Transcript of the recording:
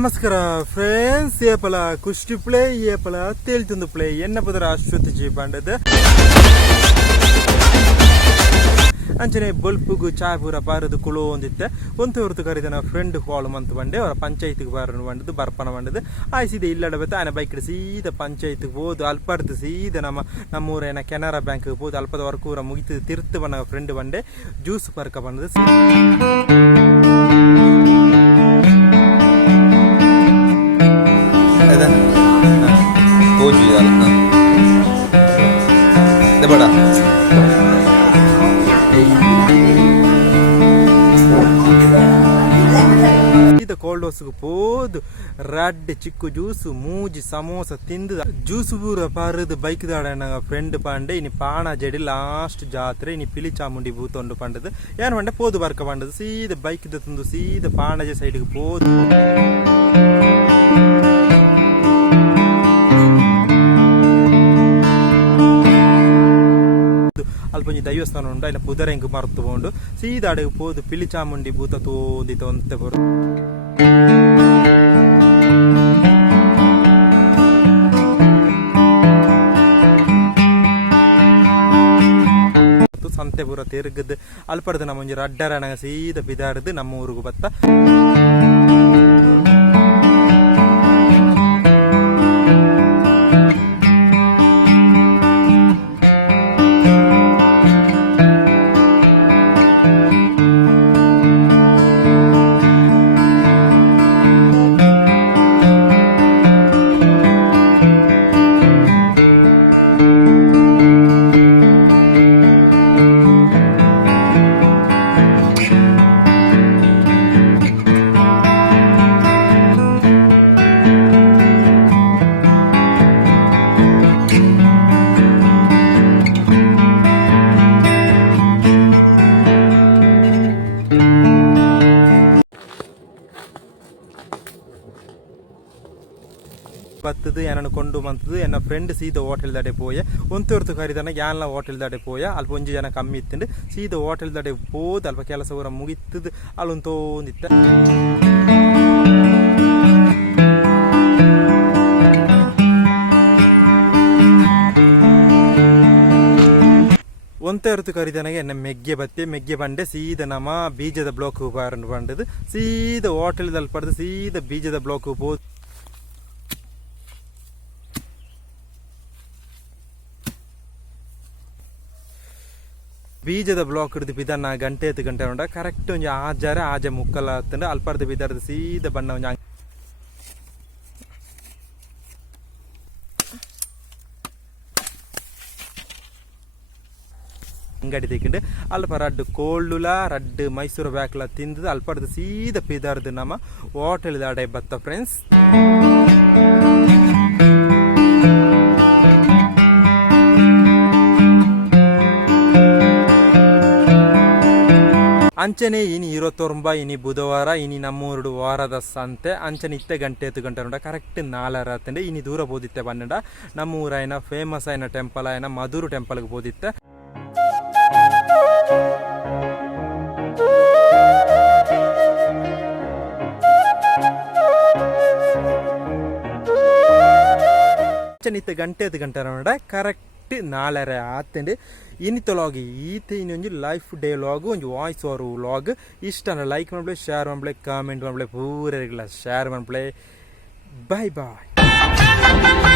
ನಮಸ್ಕಾರ ಫ್ರೆಂಡ್ಸ್, ಏಪಲ ಕುಷ್ಟಿ ಪ್ಲೇ ಏಪಲ ತೇಳ್ತುಂದು ಪ್ಲೇ ಎನ್ನ ಪದರ ಅಶ್ವತ್ ಜಿ ಬಂಡದ ಅಂಚನೆ ಬಲ್ಪುಗು ಚಾ ಪೂರ ಬಾರದು ಕುಳು ಒಂದಿತ್ತೆ ಒಂದು ಹೊರತು ಕರೀದ ಫ್ರೆಂಡ್ ಕಾಲ್ ಮಂತ್ ಬಂಡೆ ಅವರ ಪಂಚಾಯತ್ಗೆ ಬಾರನು ಬಂಡದು ಬರ್ಪನ ಬಂಡದು ಆಯ್ಸಿದೆ ಇಲ್ಲಡ ಬತ್ತ ಆನೆ ಬೈಕ್ ಸೀದಾ ಪಂಚಾಯತ್ಗೆ ಹೋದು ಅಲ್ಪರ್ದು ಸೀದಾ ನಮ್ಮೂರೇನ ಕೆನರಾ ಬ್ಯಾಂಕ್ಗೆ ಹೋದು ಅಲ್ಪದ ವರ್ಕೂರ ಮುಗಿತು ತಿರ್ತು ಬಣ್ಣ ಫ್ರೆಂಡ್ ಬಂಡೆ ಜ್ಯೂಸ್ ಪರ್ಕ ಬಂದದು ಕೋಲ್ಡ್ ಹೌಸ್ಗೆ ಹೋದು ರಡ್ಡೆ ಚಿಕ್ಕು ಜ್ಯೂಸು ಮೂಜಿ ಸಮೋಸ ತಿಂದು ಜ್ಯೂಸ್ ಪೂರ ಪಾರದು ಬೈಕ್ ದಾಡ ಫ್ರೆಂಡ್ ಪಾಂಡೆ ಇನಿ ಪಾಣ ಜಡಿ ಲಾಸ್ಟ್ ಜಾತ್ರೆ ಇನಿ ಪಿಲಿ ಚಾಮುಂಡಿ ಬೂತೊಂಡು ಪಂಡದು ಏನು ಪಂಡೆ ಪೋದು ಬರ್ಕ ಪಂಡದು ಸೀದಾ ಬೈಕ್ ತಂದು ಸೀದಾ ಪಾಣಜೆ ಸೈಡ್ಗೆ ಹೋದು ಅಲ್ಪಂಜಿ ದೈವಸ್ಥಾನ ಉಂಡು ಅಲ್ಲ ಪುದರೆಂಗ್ ಮರ್ತು ಕೊಂಡು ಸೀದಾ ಅಡೆಗೆ ಹೋದು ಪಿಲಿ ಚಾಮುಂಡಿ ಭೂತ ತೋದಿತ ಅಂತ ಬರು ಸಂತೆ ಪೂರ ತಿರುಗದು ಅಲ್ಪಡ್ದು ನಮ್ಮ ಒಂಜಿ ರಡ್ಡರ ಸೀದಾ ಬಿದಾಡ್ದು ನಮ್ಮ ಊರಿಗೂ ಬತ್ತ ಬತ್ತದು ಏನನ್ನು ಕೊಂಡು ಬಂತದ್ದು ಎನ್ನ ಫ್ರೆಂಡ್ ಸೀದಾ ಹೋಟೆಲ್ ದಾಡೆ ಪೋಯ ಒಂತೊರ್ತು ಕರಿದಾನ ಯಾನ್ಲ ಹೋಟೆಲ್ ದಾಡೆ ಪೋಯ ಅಲ್ಪ ಒಂಜಿ ಜನ ಕಮ್ಮಿ ಇತ್ತಂಡು ಸೀದಾ ಹೋಟೆಲ್ ದಾಡೆ ಹೋದ್ ಅಲ್ಪ ಕೆಲಸ ಊರ ಮುಗಿತದು ಅಲ್ಲೊಂತೋಂದಿತ್ತ ಒಂತೊರ್ತು ಕರಿದನಗೆ ಎನ್ನ ಮೆಗ್ಗೆ ಬಂಡೆ ಸೀದಾ ನಮ್ಮ ಬೀಜದ ಬ್ಲಾಕ್ ಬಾರನ್ನು ಬಂಡದು ಸೀದಾ ಹೋಟೆಲ್ದಲ್ಲಿ ಪಡೆದು ಸೀದಾ ಬೀಜದ ಬ್ಲಾಕ್ ಹೋದ್ ಬೀಜದ ಬ್ಲಾಕ್ ಹಿಡಿದು ಬಿದನ್ನ ಗಂಟೆ ಉಂಡ ಕರೆಕ್ಟ್ ಒಂಜಿ ಆಜ ಮುಕ್ಕಲ ಹತ್ತಂಡು ಅಲ್ಪರ್ದು ಬಿದರ್ದು ಸೀದಾ ಬಣ್ಣ ಒಂಜಿ ಅಂಗಡಿ ತೆಕ್ಕಿಂಡು ಅಲ್ಪ ರಡ್ಡು ಕೋಲ್ಡುಲ ರಡ್ಡು ಮೈಸೂರು ಬ್ಯಾಕ್ಲ ತಿಂದು ಅಲ್ಪರ್ದು ಸೀದಾ ಬಿದರ್ದು ನಮ್ಮ ಹೋಟೆಲ್ ದಾಡೆ ಬತ್ತ ಫ್ರೆಂಡ್ಸ್ ಅಂಚನೆ ಇನಿ 29 ಇನಿ ಬುಧವಾರ ಇನಿ ನಮ್ಮೂರುಡು ವಾರದ ಸಂತೆ ಅಂಚನೆ ಇತ್ತೆ ಗಂಟೆ ಉಂಡ ಕರೆಕ್ಟ್ 4 ಆತಂಡೆ ಇನಿ ದೂರ ಬೋದಿತ್ತೆ ಬನ್ನಡ ನಮ್ಮೂರಾಯನ ಫೇಮಸ್ ಆಯ್ನ ಟೆಂಪಲ್ ಆಯ್ನ ಮಧುರು ಟೆಂಪಲ್ಗೆ ಬೋದಿತ್ತೆ ಅಂಚನೆ ಇತ್ತೆ ಗಂಟೆ ಉಂಡ ಕರೆಕ್ಟ್ 4 ಆತಂಡೆ ಇನ್ನಿತ ಲಾಗ್ ಈತ ಇನ್ನೊಂದು ಲೈಫ್ ಡೇ ಲಾಗ್ ಒಂದು ವಾಯ್ಸ್ ಓವರ್ ವ್ಲಾಗ್ ಇಷ್ಟ ಲೈಕ್ ಮಾಡ್ಬಳೆ ಶೇರ್ ಮಾಡ್ಬಳೆ ಕಾಮೆಂಟ್ ಮಾಡ್ಬಳೆ ಪೂರ ಶೇರ್ ಮಾಡ್ಬಳೆ ಬಾಯ್ ಬಾಯ್.